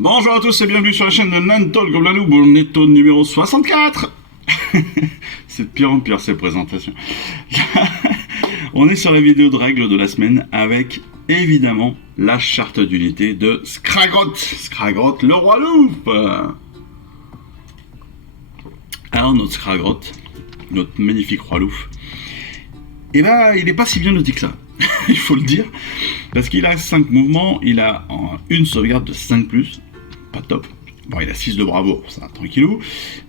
Bonjour à tous et bienvenue sur la chaîne de Nantol comme la noob, on est au numéro 64. C'est de pire en pire ces présentations. On est sur la vidéo de règles de la semaine avec évidemment la charte d'unité de Skragrott. Skragrott, le roi loup. Alors notre Skragrott, notre magnifique roi loup, eh ben il est pas si bien noté que ça. Il faut le dire, parce qu'il a 5 mouvements, il a une sauvegarde de 5+, pas top. Bon, il a 6 de bravoure, ça, tranquillou,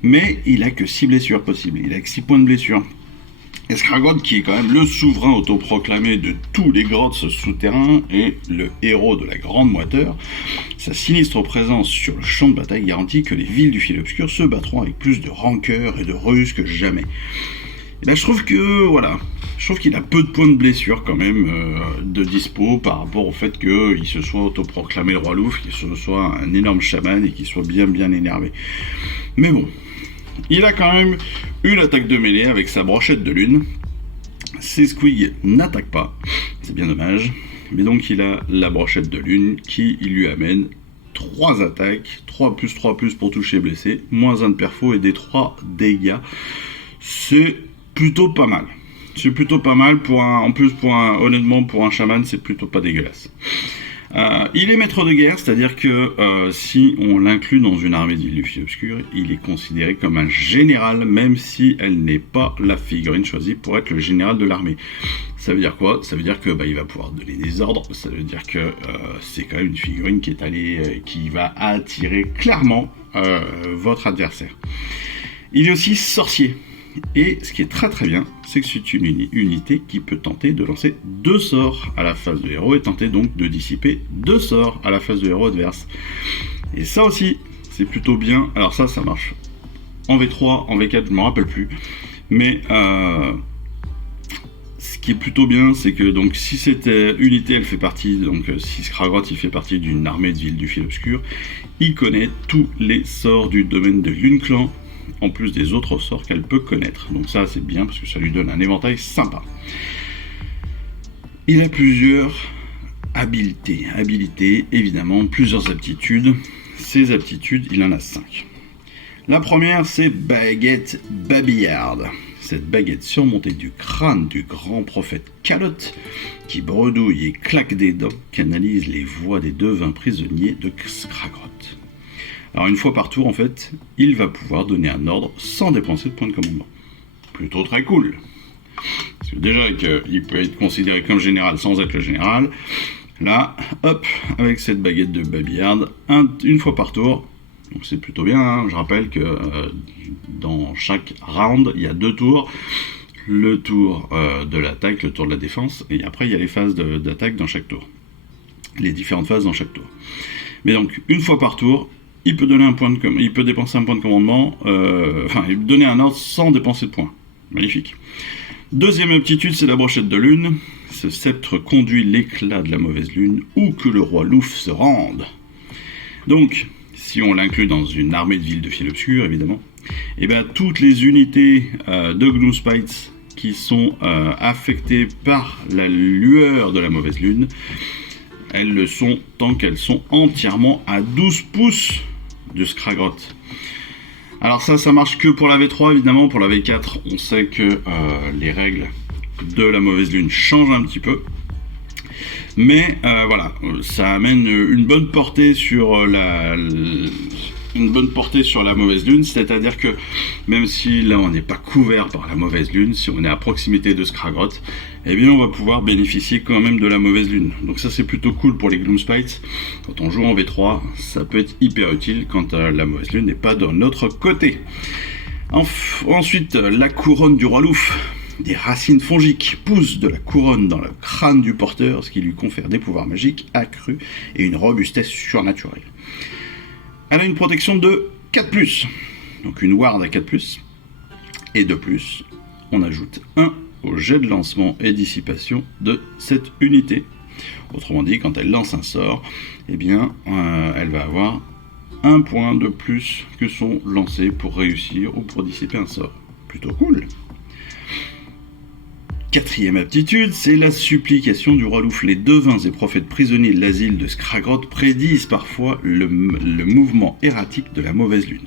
mais il a que 6 blessures possibles, il a que 6 points de blessure. Et Skragrott, qui est quand même le souverain autoproclamé de tous les grottes souterrains et le héros de la Grande Moiteur, sa sinistre présence sur le champ de bataille garantit que les villes du fil obscur se battront avec plus de rancœur et de ruse que jamais. Et là, je trouve qu'il a peu de points de blessure quand même de dispo par rapport au fait qu'il se soit autoproclamé le roi loup, qu'il se soit un énorme chaman et qu'il soit bien énervé. Mais bon, il a quand même une attaque de mêlée avec sa brochette de lune. Ses squigs n'attaquent pas, c'est bien dommage. Mais donc il a la brochette de lune qui lui amène 3 attaques, 3+3+ pour toucher blessé, -1 de perfo et des 3 dégâts. C'est plutôt pas mal. C'est plutôt pas mal honnêtement pour un chaman, c'est plutôt pas dégueulasse. Il est maître de guerre, c'est-à-dire que si on l'inclut dans une armée d'îles du fil obscur, il est considéré comme un général, même si elle n'est pas la figurine choisie pour être le général de l'armée. Ça veut dire quoi? Ça veut dire que il va pouvoir donner des ordres. Ça veut dire que c'est quand même une figurine qui va attirer clairement votre adversaire. Il est aussi sorcier. Et ce qui est très bien, c'est que c'est une unité qui peut tenter de lancer 2 sorts à la phase de héros et tenter donc de dissiper 2 sorts à la phase de héros adverse. Et ça aussi, c'est plutôt bien. Alors ça marche en V3, en V4, je ne me rappelle plus. Mais ce qui est plutôt bien, c'est que donc si cette unité, elle fait partie, donc si Skragrott il fait partie d'une armée de villes du fil obscur, il connaît tous les sorts du domaine de l'Unclan, en plus des autres sorts qu'elle peut connaître. Donc ça c'est bien parce que ça lui donne un éventail sympa. Il a plusieurs habilités, évidemment, plusieurs aptitudes. Ces aptitudes, il en a 5. La première, c'est baguette babillarde. Cette baguette surmontée du crâne du grand prophète Calotte, qui bredouille et claque des dents, canalise les voix des devins prisonniers de Skragrott. Alors une fois par tour, en fait, il va pouvoir donner un ordre sans dépenser de points de commandement. Plutôt très cool. Parce que déjà qu'il peut être considéré comme général sans être le général. Là, hop, avec cette baguette de babillarde, une fois par tour. Donc c'est plutôt bien, hein. Je rappelle que dans chaque round, il y a 2 tours. Le tour de l'attaque, le tour de la défense, et après il y a les phases d'attaque dans chaque tour. Les différentes phases dans chaque tour. Mais donc, une fois par tour, il peut dépenser un point de commandement, il peut donner un ordre sans dépenser de points. Magnifique. Deuxième aptitude, c'est la brochette de lune. Ce sceptre conduit l'éclat de la mauvaise lune, où que le roi Louf se rende. Donc, si on l'inclut dans une armée de villes de fil obscur, évidemment, et bien toutes les unités de Gloomspites qui sont affectées par la lueur de la mauvaise lune, elles le sont tant qu'elles sont entièrement à 12 pouces de Skragrott. Alors ça marche que pour la V3, évidemment. Pour la V4, on sait que les règles de la mauvaise lune changent un petit peu. Mais voilà, ça amène une bonne portée sur la mauvaise lune, c'est-à-dire que même si là on n'est pas couvert par la mauvaise lune, si on est à proximité de Skragrott, eh bien on va pouvoir bénéficier quand même de la mauvaise lune. Donc ça c'est plutôt cool pour les Gloomspites. Quand on joue en V3, ça peut être hyper utile quand la mauvaise lune n'est pas de notre côté. Ensuite, la couronne du roi Louf. Des racines fongiques poussent de la couronne dans le crâne du porteur, ce qui lui confère des pouvoirs magiques accrus et une robustesse surnaturelle. Elle a une protection de 4+, donc une ward à 4+, et de plus, on ajoute 1 au jet de lancement et dissipation de cette unité. Autrement dit, quand elle lance un sort, eh bien, elle va avoir 1 point de plus que son lancer pour réussir ou pour dissiper un sort. Plutôt cool. Quatrième aptitude, c'est la supplication du roi Louf. Les devins et prophètes prisonniers de l'asile de Skragrott prédisent parfois le mouvement erratique de la mauvaise lune,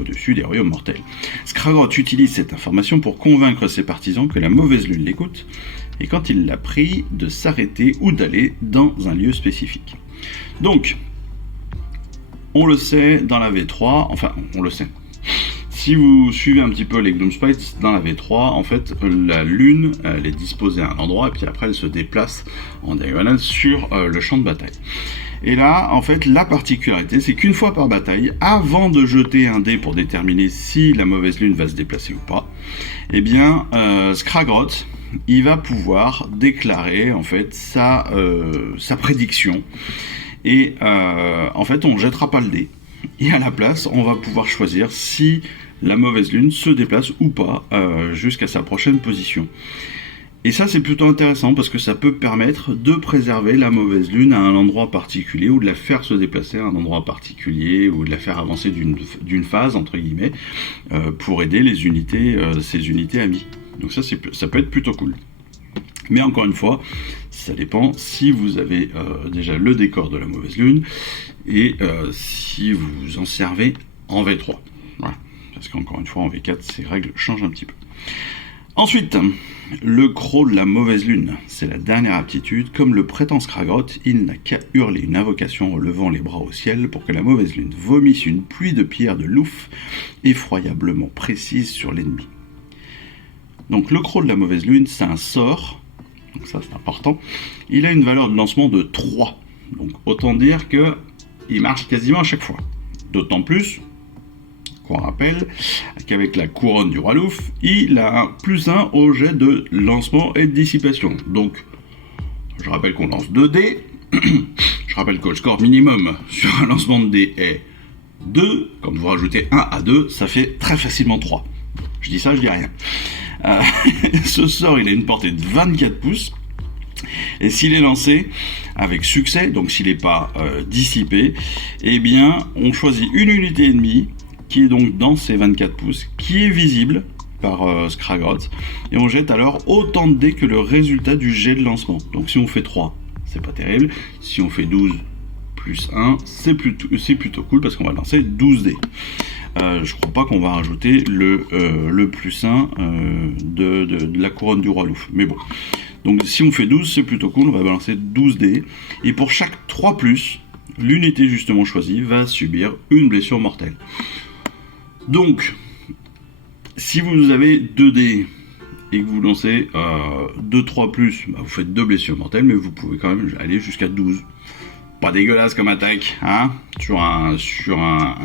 au-dessus des royaumes mortels. Skragrott utilise cette information pour convaincre ses partisans que la mauvaise lune l'écoute, et quand il l'a prie, de s'arrêter ou d'aller dans un lieu spécifique. Donc, on le sait dans la V3, enfin, on le sait. Si vous suivez un petit peu les Gloomspite, dans la V3, en fait, la lune, elle est disposée à un endroit, et puis après, elle se déplace en diagonale sur le champ de bataille. Et là, en fait, la particularité, c'est qu'une fois par bataille, avant de jeter un dé pour déterminer si la mauvaise lune va se déplacer ou pas, eh bien, Skragrott, il va pouvoir déclarer, en fait, sa prédiction. Et, en fait, on ne jettera pas le dé. Et à la place, on va pouvoir choisir si la mauvaise lune se déplace ou pas jusqu'à sa prochaine position. Et ça, c'est plutôt intéressant parce que ça peut permettre de préserver la mauvaise lune à un endroit particulier ou de la faire se déplacer à un endroit particulier ou de la faire avancer d'une phase, entre guillemets, pour aider les unités, ses unités amies. Donc ça peut être plutôt cool. Mais encore une fois, ça dépend si vous avez déjà le décor de la mauvaise lune et si vous vous en servez en V3. Voilà. Parce qu'encore une fois, en V4, ces règles changent un petit peu. Ensuite, le croc de la mauvaise lune. C'est la dernière aptitude. Comme le prétend Skragrott, il n'a qu'à hurler une invocation en levant les bras au ciel pour que la mauvaise lune vomisse une pluie de pierres de louf effroyablement précise sur l'ennemi. Donc le croc de la mauvaise lune, c'est un sort. Donc ça, c'est important. Il a une valeur de lancement de 3. Donc autant dire que il marche quasiment à chaque fois. D'autant plus qu'on rappelle qu'avec la couronne du roi Louf, il a un +1 au jet de lancement et de dissipation. Donc, je rappelle qu'on lance 2 dés. Je rappelle que le score minimum sur un lancement de dés est 2. Quand vous rajoutez 1 à 2, ça fait très facilement 3. Je dis ça, je dis rien. Ce sort, il a une portée de 24 pouces. Et s'il est lancé avec succès, donc s'il n'est pas dissipé, eh bien, on choisit une unité ennemie qui est donc dans ces 24 pouces, qui est visible par Skragrott, et on jette alors autant de dés que le résultat du jet de lancement. Donc si on fait 3, c'est pas terrible. Si on fait 12 plus 1, c'est plutôt cool parce qu'on va lancer 12 dés. Je crois pas qu'on va rajouter le +1 de la couronne du roi Louf. Mais bon. Donc si on fait 12, c'est plutôt cool, on va balancer 12 dés. Et pour chaque 3+, l'unité justement choisie va subir une blessure mortelle. Donc, si vous avez 2 dés et que vous lancez 2-3+, bah vous faites 2 blessures mortelles, mais vous pouvez quand même aller jusqu'à 12. Pas dégueulasse comme attaque, hein, sur un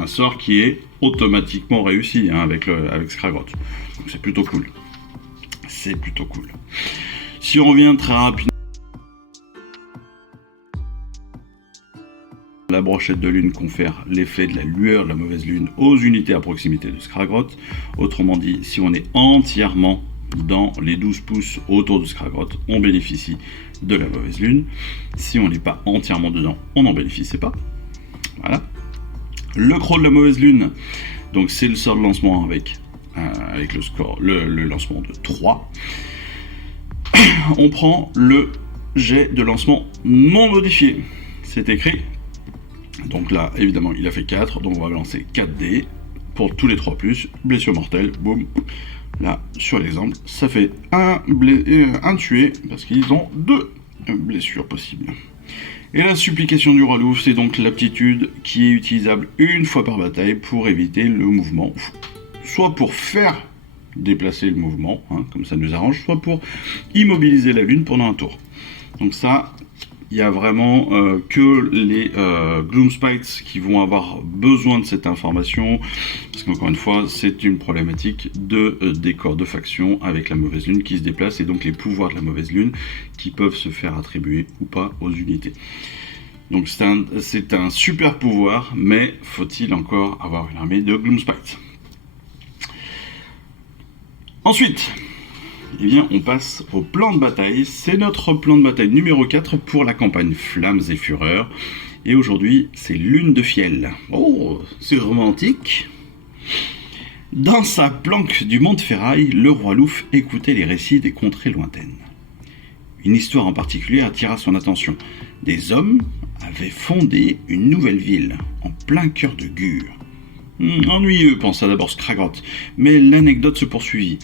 sort qui est automatiquement réussi, hein, avec Skragrott. Donc c'est plutôt cool. C'est plutôt cool. Si on revient très rapidement, la brochette de lune confère l'effet de la lueur de la mauvaise lune aux unités à proximité de Skragrott. Autrement dit, si on est entièrement dans les 12 pouces autour de Skragrott, on bénéficie de la mauvaise lune. Si on n'est pas entièrement dedans, on n'en bénéficie pas. Voilà. Le croc de la mauvaise lune, donc c'est le sort de lancement avec le score, le lancement de 3. On prend le jet de lancement non modifié. C'est écrit. Donc là, évidemment, il a fait 4, donc on va lancer 4 dés pour tous les 3+, blessure mortelle, boum. Là, sur l'exemple, ça fait un tué, parce qu'ils ont 2 blessures possibles. Et la supplication du roi Louf, c'est donc l'aptitude qui est utilisable une fois par bataille pour éviter le mouvement, soit pour faire déplacer le mouvement, hein, comme ça nous arrange, soit pour immobiliser la lune pendant un tour. Donc ça, il n'y a vraiment que les Gloomspites qui vont avoir besoin de cette information, parce qu'encore une fois, c'est une problématique de décor de faction avec la mauvaise lune qui se déplace, et donc les pouvoirs de la mauvaise lune qui peuvent se faire attribuer ou pas aux unités. Donc c'est un super pouvoir, mais faut-il encore avoir une armée de Gloomspites. Ensuite, eh bien, on passe au plan de bataille. C'est notre plan de bataille numéro 4 pour la campagne Flammes et Fureurs. Et aujourd'hui, c'est Lune de Fiel. Oh, c'est romantique. Dans sa planque du Montferrail, le roi Louf écoutait les récits des contrées lointaines. Une histoire en particulier attira son attention. Des hommes avaient fondé une nouvelle ville, en plein cœur de Gur. Ennuyeux, pensa d'abord Skragrott, mais l'anecdote se poursuivit.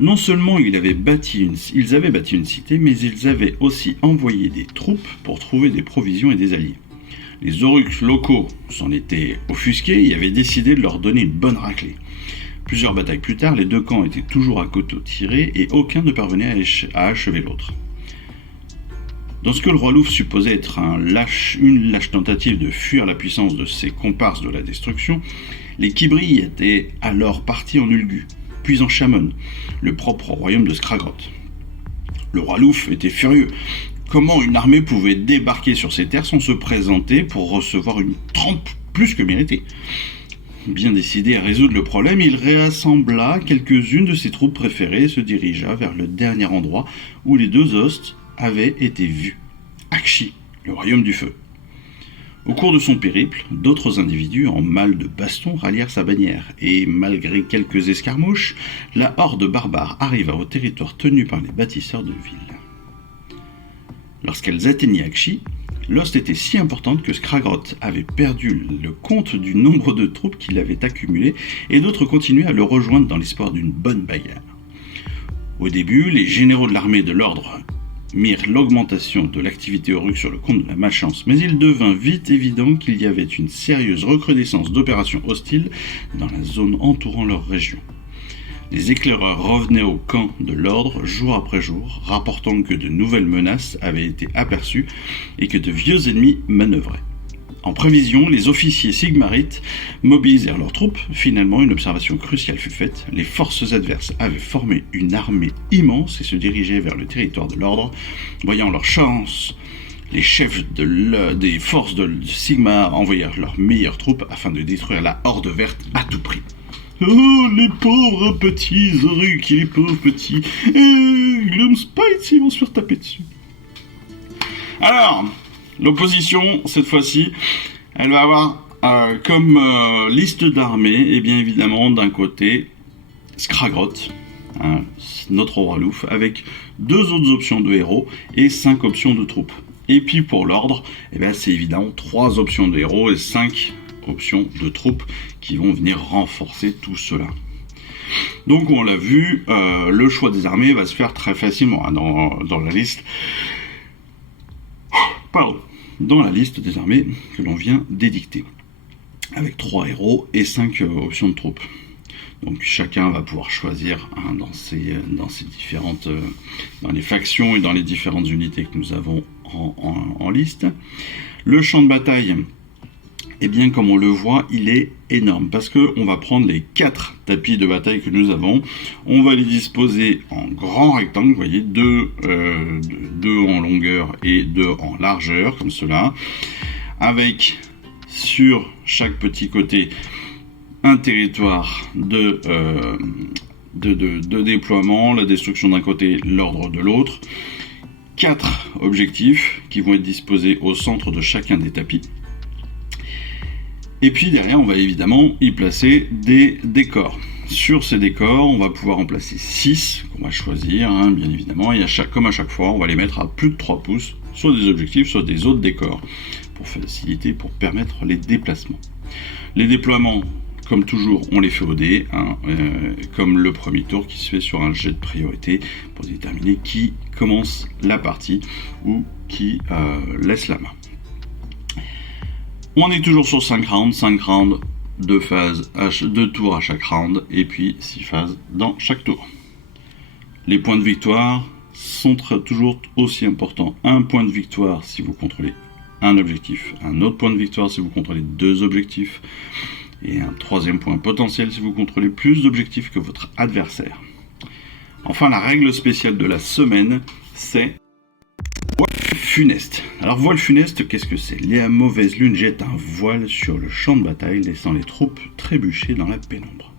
Non seulement ils avaient bâti une cité, mais ils avaient aussi envoyé des troupes pour trouver des provisions et des alliés. Les Auruks locaux s'en étaient offusqués et avaient décidé de leur donner une bonne raclée. Plusieurs batailles plus tard, les deux camps étaient toujours à couteau tiré et aucun ne parvenait à achever l'autre. Dans ce que le roi Louf supposait être une lâche tentative de fuir la puissance de ses comparses de la destruction, les Kibri étaient alors partis en Ulgu, puis en Chamon, le propre royaume de Skragrott. Le roi Louf était furieux. Comment une armée pouvait débarquer sur ces terres sans se présenter pour recevoir une trempe plus que méritée ? Bien décidé à résoudre le problème, il réassembla quelques-unes de ses troupes préférées et se dirigea vers le dernier endroit où les deux hostes avaient été vus. Akshi, le royaume du feu. Au cours de son périple, d'autres individus en mal de baston rallièrent sa bannière, et malgré quelques escarmouches, la horde barbare arriva au territoire tenu par les bâtisseurs de villes. Lorsqu'elles atteignaient Akshi, l'hoste était si importante que Skragrott avait perdu le compte du nombre de troupes qu'il avait accumulées, et d'autres continuaient à le rejoindre dans l'espoir d'une bonne bagarre. Au début, les généraux de l'armée de l'ordre mirent l'augmentation de l'activité Auruk sur le compte de la malchance, mais il devint vite évident qu'il y avait une sérieuse recrudescence d'opérations hostiles dans la zone entourant leur région. Les éclaireurs revenaient au camp de l'ordre jour après jour, rapportant que de nouvelles menaces avaient été aperçues et que de vieux ennemis manœuvraient. En prévision, les officiers sigmarites mobilisèrent leurs troupes. Finalement, une observation cruciale fut faite. Les forces adverses avaient formé une armée immense et se dirigeaient vers le territoire de l'ordre. Voyant leur chance, les chefs des forces de Sigmar envoyèrent leurs meilleures troupes afin de détruire la horde verte à tout prix. Oh, les pauvres petits Auruks et les pauvres petits Gloomspites, ils vont se faire taper dessus. Alors, l'opposition, cette fois-ci, elle va avoir comme liste d'armées, et bien évidemment, d'un côté, Skragrott, notre roi Louf, avec 2 autres options de héros et 5 options de troupes. Et puis pour l'ordre, c'est évidemment 3 options de héros et 5 options de troupes qui vont venir renforcer tout cela. Donc on l'a vu, le choix des armées va se faire très facilement dans la liste. Dans la liste des armées que l'on vient d'édicter, avec 3 héros et 5 options de troupes. Donc chacun va pouvoir choisir dans ces différentes, dans les factions et dans les différentes unités que nous avons en liste. Le champ de bataille, comme on le voit, il est énorme, parce qu'on va prendre les 4 tapis de bataille que nous avons, on va les disposer en grands rectangles, vous voyez, 2 en longueur et 2 en largeur, comme cela, avec sur chaque petit côté un territoire de déploiement, la destruction d'un côté, l'ordre de l'autre, 4 objectifs qui vont être disposés au centre de chacun des tapis. Et puis derrière, on va évidemment y placer des décors. Sur ces décors, on va pouvoir en placer 6 qu'on va choisir, bien évidemment, et comme à chaque fois, on va les mettre à plus de 3 pouces, soit des objectifs, soit des autres décors, pour faciliter, pour permettre les déplacements. Les déploiements, comme toujours, on les fait au dé, comme le premier tour qui se fait sur un jet de priorité pour déterminer qui commence la partie ou qui laisse la main. On est toujours sur 5 rounds, 2 phases, 2 tours à chaque round, et puis 6 phases dans chaque tour. Les points de victoire sont toujours aussi importants. Un point de victoire si vous contrôlez un objectif, un autre point de victoire si vous contrôlez 2 objectifs, et un 3e point potentiel si vous contrôlez plus d'objectifs que votre adversaire. Enfin, la règle spéciale de la semaine, c'est voile funeste. Alors, voile funeste, qu'est-ce que c'est ? La mauvaise lune jette un voile sur le champ de bataille, laissant les troupes trébucher dans la pénombre.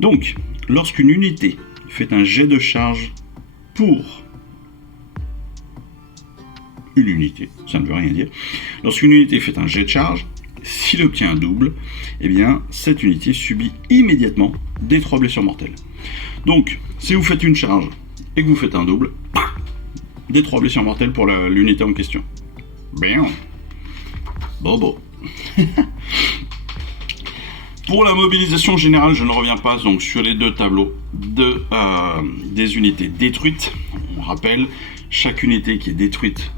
Donc, lorsqu'une unité fait un jet de charge pour une unité, ça ne veut rien dire. Lorsqu'une unité fait un jet de charge, s'il obtient un double, eh bien cette unité subit immédiatement des 3 blessures mortelles. Donc, si vous faites une charge et que vous faites un double, des 3 blessures mortelles pour l'unité en question. Bien. Bobo. Pour la mobilisation générale, je ne reviens pas donc sur les 2 tableaux des unités détruites. On rappelle, chaque unité qui est détruite,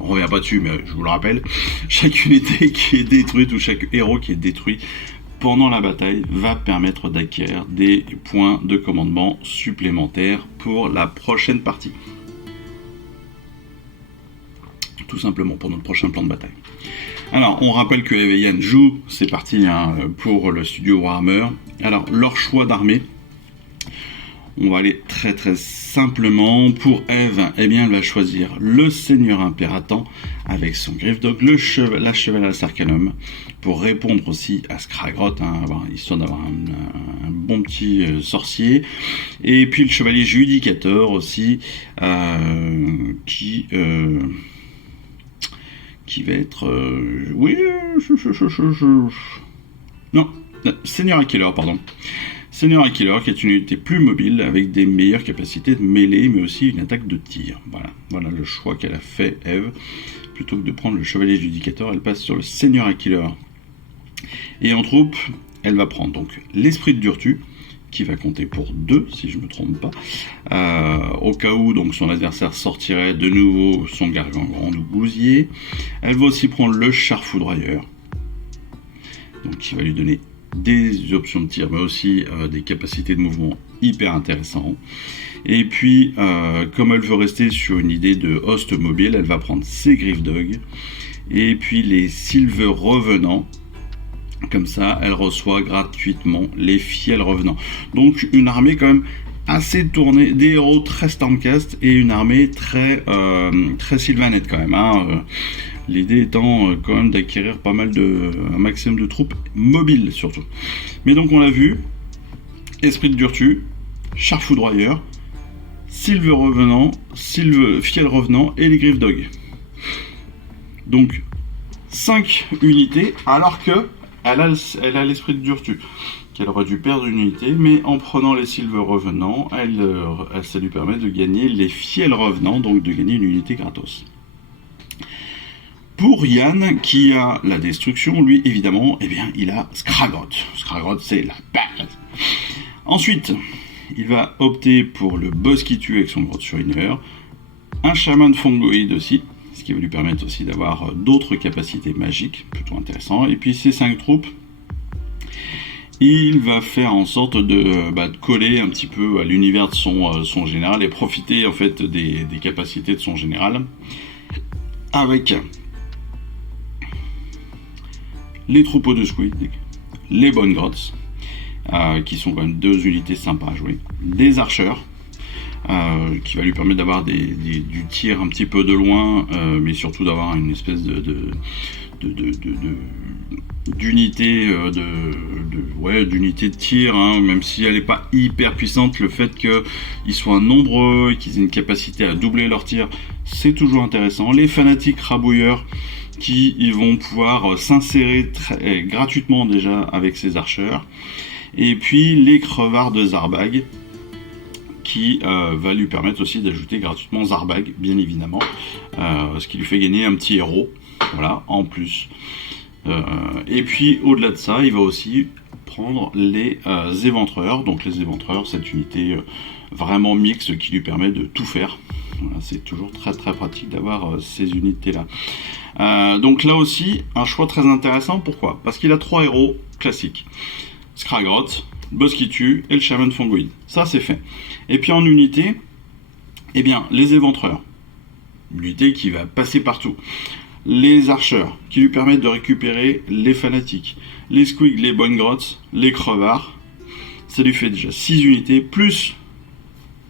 on revient pas dessus, mais je vous le rappelle, chaque unité qui est détruite ou chaque héros qui est détruit pendant la bataille va permettre d'acquérir des points de commandement supplémentaires pour la prochaine partie. Tout simplement pour notre prochain plan de bataille. Alors, on rappelle que Eve et Yann jouent, c'est parti pour le studio Warhammer. Alors, leur choix d'armée, on va aller très très simplement. Pour Eve, eh bien, elle va choisir le Seigneur Impératant avec son Griffdog, la Chevaleresque Arcanum, pour répondre aussi à Skragrott, histoire d'avoir un bon petit sorcier. Et puis le Chevalier Judicateur aussi, qui va être... Non, Seigneur Killer, pardon. Seigneur Killer, qui est une unité plus mobile, avec des meilleures capacités de mêlée, mais aussi une attaque de tir. Voilà le choix qu'elle a fait, Eve. Plutôt que de prendre le Chevalier Judicateur, elle passe sur le Seigneur Killer. Et en troupe, elle va prendre donc l'Esprit de Durtu, qui va compter pour 2, si je ne me trompe pas, au cas où donc son adversaire sortirait de nouveau son Gargangrande ou Gousier. Elle va aussi prendre le Char Foudroyeur, donc qui va lui donner des options de tir, mais aussi des capacités de mouvement hyper intéressantes. Et puis, comme elle veut rester sur une idée de host mobile, elle va prendre ses Griffdog, et puis les Silver Revenants. Comme ça, elle reçoit gratuitement les Fiels Revenants. Donc une armée quand même assez tournée, des héros très Stormcast et une armée très Sylvanette quand même. L'idée étant quand même d'acquérir pas mal un maximum de troupes mobiles surtout. Mais donc on l'a vu, Esprit de Durtu, Char Foudroyeur, Silver Revenant, Fiel Revenant et les Griffdog. Donc 5 unités alors que elle a l'Esprit de Durtu, qu'elle aurait dû perdre une unité, mais en prenant les Silver Revenants, ça lui permet de gagner les Fiels Revenants, donc de gagner une unité gratos. Pour Yann, qui a la destruction, lui, évidemment, eh bien, il a Skragrott. Skragrott, c'est la base. Ensuite, il va opter pour le boss qui tue avec son Grotte Shriner, un Shaman Fongoïde aussi, ce qui va lui permettre aussi d'avoir d'autres capacités magiques, plutôt intéressant. Et puis ces 5 troupes, il va faire en sorte de coller un petit peu à l'univers de son général et profiter en fait des capacités de son général, avec les troupeaux de Squid, les Bone Grots, qui sont quand même 2 unités sympas à jouer, des archers, qui va lui permettre d'avoir du tir un petit peu de loin, mais surtout d'avoir une espèce d'unité d'unité de tir, même si elle n'est pas hyper puissante. Le fait qu'ils soient nombreux et qu'ils aient une capacité à doubler leur tir, c'est toujours intéressant. Les fanatiques rabouilleurs qui vont pouvoir s'insérer gratuitement déjà avec ces archers, et puis les crevards de Zarbag, qui va lui permettre aussi d'ajouter gratuitement Zarbag, bien évidemment, ce qui lui fait gagner un petit héros, voilà, en plus. Et puis au-delà de ça, il va aussi prendre les éventreurs. Donc les éventreurs, cette unité vraiment mixte qui lui permet de tout faire. Voilà, c'est toujours très très pratique d'avoir ces unités-là. Donc là aussi, un choix très intéressant. Pourquoi ? Parce qu'il a 3 héros classiques. Skragrott, boss qui tue et le Shaman Fongoïde. Ça c'est fait. Et puis en unité, eh bien les éventreurs, une unité qui va passer partout. Les archers, qui lui permettent de récupérer les fanatiques. Les squigs, les Bone Grots, les crevards. Ça lui fait déjà 6 unités, plus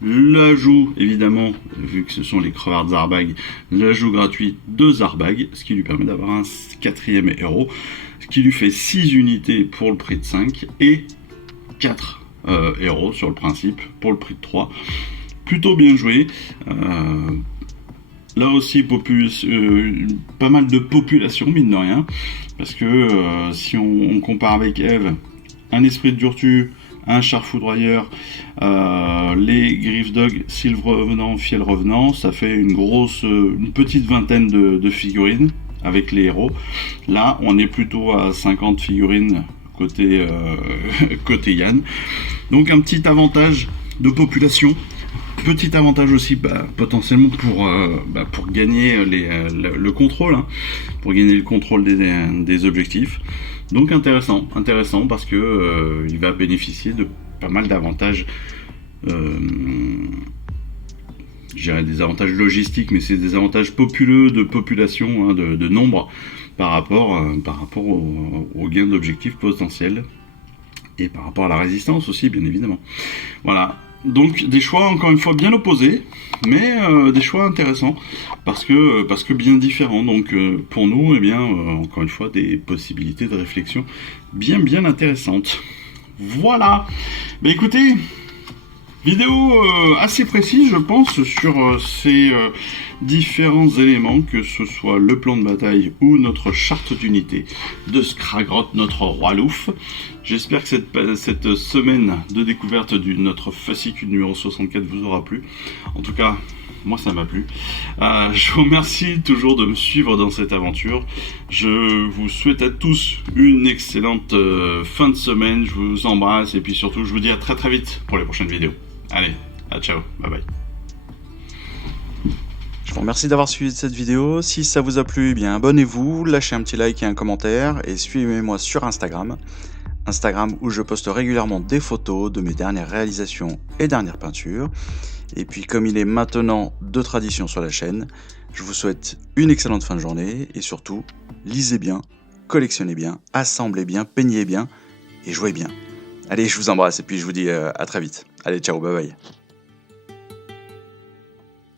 l'ajout, évidemment, vu que ce sont les crevards de Zarbag, l'ajout gratuit de Zarbag, ce qui lui permet d'avoir un 4e héros, ce qui lui fait 6 unités pour le prix de 5, et 4 héros sur le principe pour le prix de 3. Plutôt bien joué. Là aussi, pas mal de population, mine de rien. Parce que si on compare avec Eve, un esprit de Durtu, un char foudroyeur, les Griff Dog, Sylve Revenant, Fiel Revenant, ça fait une petite vingtaine de figurines avec les héros. Là, on est plutôt à 50 figurines côté Yann. Donc un petit avantage de population. Petit avantage aussi potentiellement pour gagner le contrôle, hein, pour gagner le contrôle des objectifs. Donc intéressant parce que il va bénéficier de pas mal d'avantages. Je dirais des avantages logistiques, mais c'est des avantages populeux de population, hein, de nombre par rapport au gain d'objectifs potentiels et par rapport à la résistance aussi, bien évidemment. Voilà. Donc des choix encore une fois bien opposés, mais des choix intéressants parce que bien différents. Donc pour nous, eh bien encore une fois des possibilités de réflexion bien intéressantes. Voilà. Bah écoutez, vidéo assez précise, je pense, sur ces différents éléments, que ce soit le plan de bataille ou notre charte d'unité de Skragrott, notre roi Louf. J'espère que cette semaine de découverte de notre fascicule numéro 64 vous aura plu. En tout cas, moi ça m'a plu. Je vous remercie toujours de me suivre dans cette aventure. Je vous souhaite à tous une excellente fin de semaine. Je vous embrasse et puis surtout je vous dis à très vite pour les prochaines vidéos. Allez, ciao, bye bye. Je vous remercie d'avoir suivi cette vidéo. Si ça vous a plu, eh bien abonnez-vous, lâchez un petit like et un commentaire et suivez-moi sur Instagram où je poste régulièrement des photos de mes dernières réalisations et dernières peintures. Et puis comme il est maintenant de tradition sur la chaîne, je vous souhaite une excellente fin de journée et surtout, lisez bien, collectionnez bien, assemblez bien, peignez bien et jouez bien. Allez, je vous embrasse et puis je vous dis à très vite. Allez, ciao, bye bye.